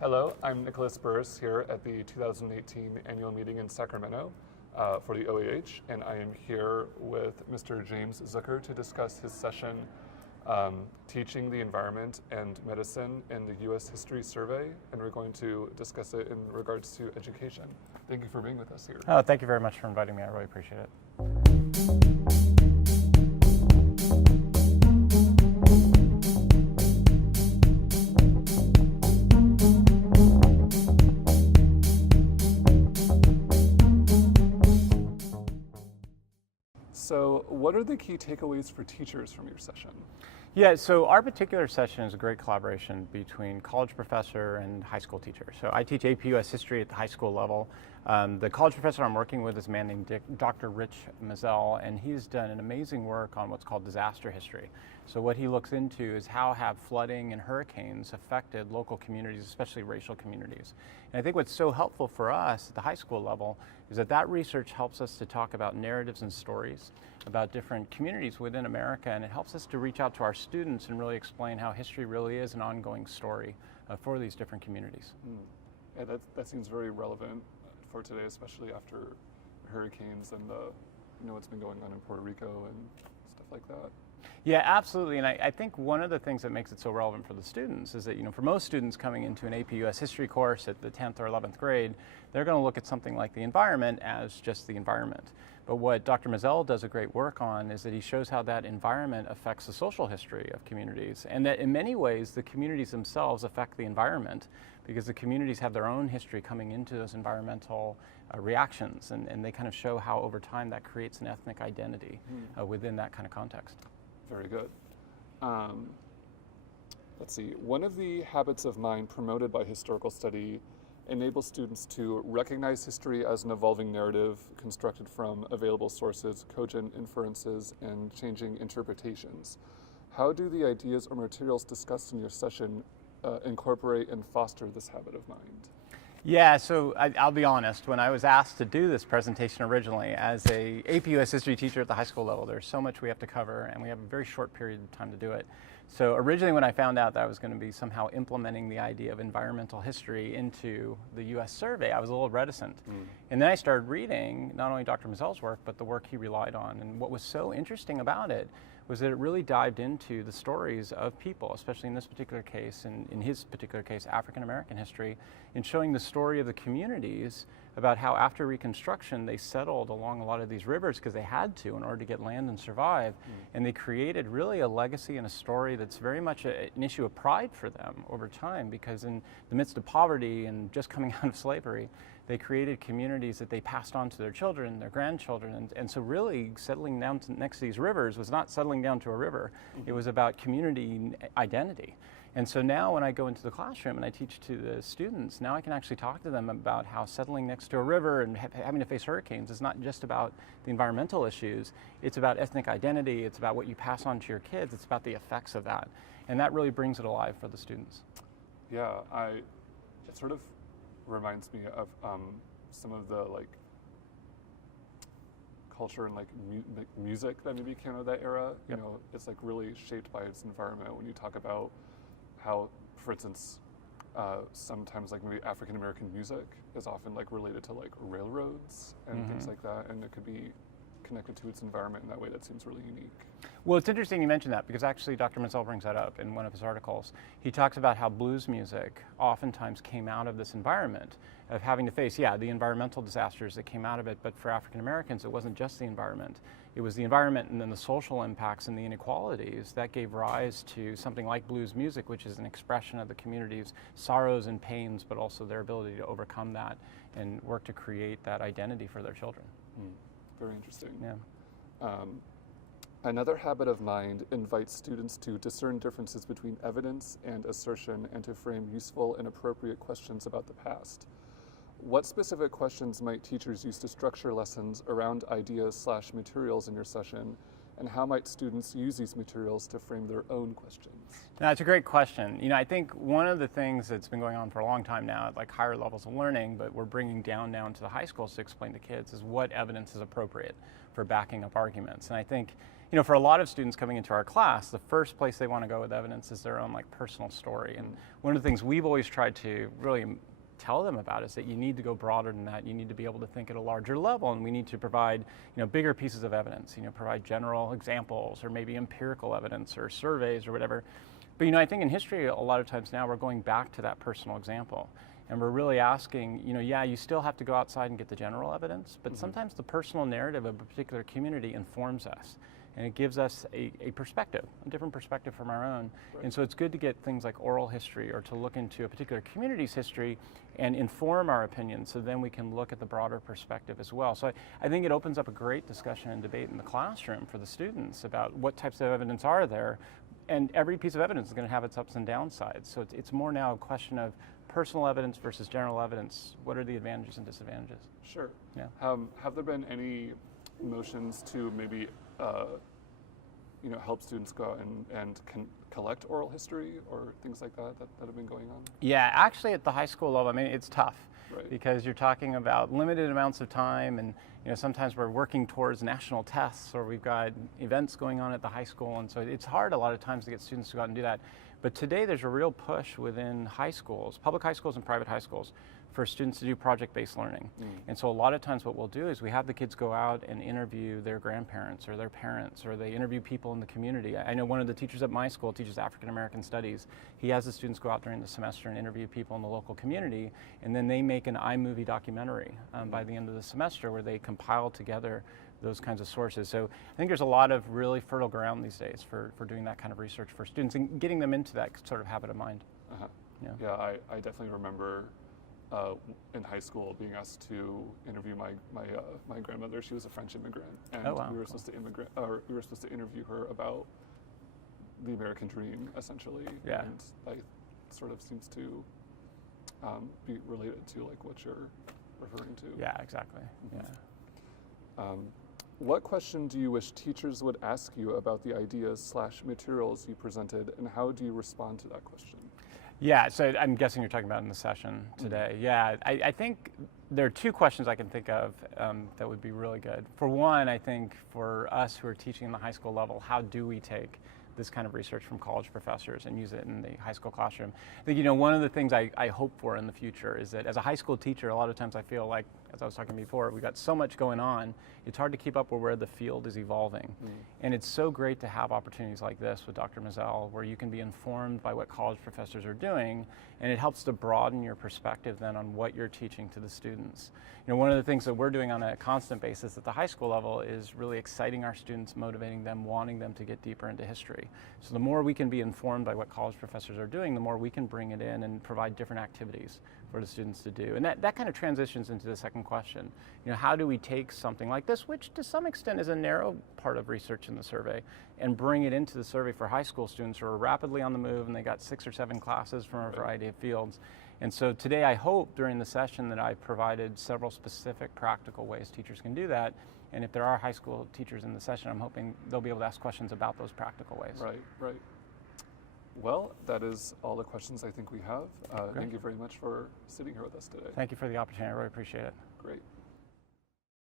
Hello, I'm Nicholas Burris here at the 2018 annual meeting in Sacramento for the OAH, and I am here with Mr. James Zucker to discuss his session, Teaching the Environment and Medicine in the U.S. History Survey, and we're going to discuss it in regards to education. Thank you for being with us here. Oh, thank you very much for inviting me. I really appreciate it. So what are the key takeaways for teachers from your session? Yeah, so our particular session is a great collaboration between college professor and high school teacher. So I teach AP US history at the high school level. The college professor I'm working with is a man named Dr. Rich Mazzell, and he's done an amazing work on what's called disaster history. So what he looks into is how have flooding and hurricanes affected local communities, especially racial communities. And I think what's so helpful for us at the high school level is that that research helps us to talk about narratives and stories about different communities within America, and it helps us to reach out to our students and really explain how history really is an ongoing story for these different communities. Yeah, that seems very relevant for today, especially after hurricanes and what's been going on in Puerto Rico and stuff like that. Yeah, absolutely, and I think one of the things that makes it so relevant for the students is that, for most students coming into an AP US history course at the 10th or 11th grade, they're going to look at something like the environment as just the environment. But what Dr. Mazzell does a great work on is that he shows how that environment affects the social history of communities, and that in many ways the communities themselves affect the environment because the communities have their own history coming into those environmental reactions, and they kind of show how over time that creates an ethnic identity within that kind of context. Very good. Let's see. One of the habits of mind promoted by historical study enables students to recognize history as an evolving narrative constructed from available sources, cogent inferences, and changing interpretations. How do the ideas or materials discussed in your session incorporate and foster this habit of mind? Yeah, so I'll be honest, when I was asked to do this presentation originally as a AP US history teacher at the high school level, there's so much we have to cover and we have a very short period of time to do it. So originally when I found out that I was going to be somehow implementing the idea of environmental history into the US survey, I was a little reticent. And then I started reading not only Dr. Mazzell's work, but the work he relied on. And what was so interesting about it was that it really dived into the stories of people, especially in this particular case, and in his particular case, African American history, in showing the story of the communities about how after Reconstruction they settled along a lot of these rivers because they had to in order to get land and survive, and they created really a legacy and a story that's very much an issue of pride for them over time, because in the midst of poverty and just coming out of slavery, they created communities that they passed on to their children, their grandchildren, and so really settling down next to these rivers was not settling down to a river. It was about community identity. And so now when I go into the classroom and I teach to the students, now I can actually talk to them about how settling next to a river and having to face hurricanes is not just about the environmental issues, it's about ethnic identity, it's about what you pass on to your kids, it's about the effects of that. And that really brings it alive for the students. Yeah, it sort of reminds me of some of the culture and music that maybe came out of that era. Yep. It's really shaped by its environment. When you talk about how, for instance, sometimes maybe African American music is often related to railroads and things like that, and it could be connected to its environment in that way. That seems really unique. Well, it's interesting you mentioned that because actually Dr. Mazzell brings that up in one of his articles. He talks about how blues music oftentimes came out of this environment of having to face, the environmental disasters that came out of it, but for African Americans it wasn't just the environment. It was the environment and then the social impacts and the inequalities that gave rise to something like blues music, which is an expression of the community's sorrows and pains, but also their ability to overcome that and work to create that identity for their children. Very interesting. Yeah. Another habit of mind invites students to discern differences between evidence and assertion and to frame useful and appropriate questions about the past. What specific questions might teachers use to structure lessons around ideas/materials in your session, and how might students use these materials to frame their own questions? Now, it's a great question. I think one of the things that's been going on for a long time now at higher levels of learning, but we're bringing down to the high schools to explain to kids, is what evidence is appropriate for backing up arguments. And I think for a lot of students coming into our class, the first place they want to go with evidence is their own personal story. And one of the things we've always tried to really tell them about is that you need to go broader than that. You need to be able to think at a larger level, and we need to provide bigger pieces of evidence. Provide general examples or maybe empirical evidence or surveys or whatever. But I think in history a lot of times now we're going back to that personal example. And we're really asking, you still have to go outside and get the general evidence, but sometimes the personal narrative of a particular community informs us. And it gives us a perspective, a different perspective from our own. Right. And so it's good to get things like oral history or to look into a particular community's history and inform our opinions, so then we can look at the broader perspective as well. So I think it opens up a great discussion and debate in the classroom for the students about what types of evidence are there. And every piece of evidence is going to have its ups and downsides. So it's more now a question of personal evidence versus general evidence. What are the advantages and disadvantages? Sure. Yeah. Have there been any motions to maybe help students go out and collect oral history or things like that have been going on? Yeah, actually at the high school level, it's tough. Right. Because you're talking about limited amounts of time, and sometimes we're working towards national tests, or we've got events going on at the high school, and so it's hard a lot of times to get students to go out and do that. But today there's a real push within high schools, public high schools and private high schools, for students to do project-based learning. And so a lot of times what we'll do is we have the kids go out and interview their grandparents or their parents, or they interview people in the community. I know one of the teachers at my school teaches African American studies. He has the students go out during the semester and interview people in the local community, and then they make an iMovie documentary by the end of the semester where they compile together those kinds of sources. So I think there's a lot of really fertile ground these days for doing that kind of research for students and getting them into that sort of habit of mind. Yeah, I definitely remember in high school being asked to interview my grandmother. She was a French immigrant, and Oh, wow. we were supposed to interview her about the American dream, essentially. Yeah. And that sort of seems to be related to what you're referring to. Yeah, exactly. Yeah. What question do you wish teachers would ask you about the ideas/materials you presented, and how do you respond to that question? Yeah, so I'm guessing you're talking about in the session today. Yeah, I think there are two questions I can think of that would be really good. For one, I think for us who are teaching in the high school level, how do we take this kind of research from college professors and use it in the high school classroom? I think, one of the things I hope for in the future is that as a high school teacher, a lot of times I feel like, as I was talking before, we've got so much going on, it's hard to keep up with where the field is evolving. And it's so great to have opportunities like this with Dr. Mazel, where you can be informed by what college professors are doing, and it helps to broaden your perspective then on what you're teaching to the students. One of the things that we're doing on a constant basis at the high school level is really exciting our students, motivating them, wanting them to get deeper into history. So the more we can be informed by what college professors are doing, the more we can bring it in and provide different activities for the students to do. And that kind of transitions into the second question. How do we take something like this, which to some extent is a narrow part of research in the survey, and bring it into the survey for high school students who are rapidly on the move and they got 6 or 7 classes from a variety of fields. And so today I hope during the session that I provided several specific practical ways teachers can do that. And if there are high school teachers in the session, I'm hoping they'll be able to ask questions about those practical ways. Right. Well, that is all the questions I think we have. Thank you very much for sitting here with us today. Thank you for the opportunity. I really appreciate it. Great.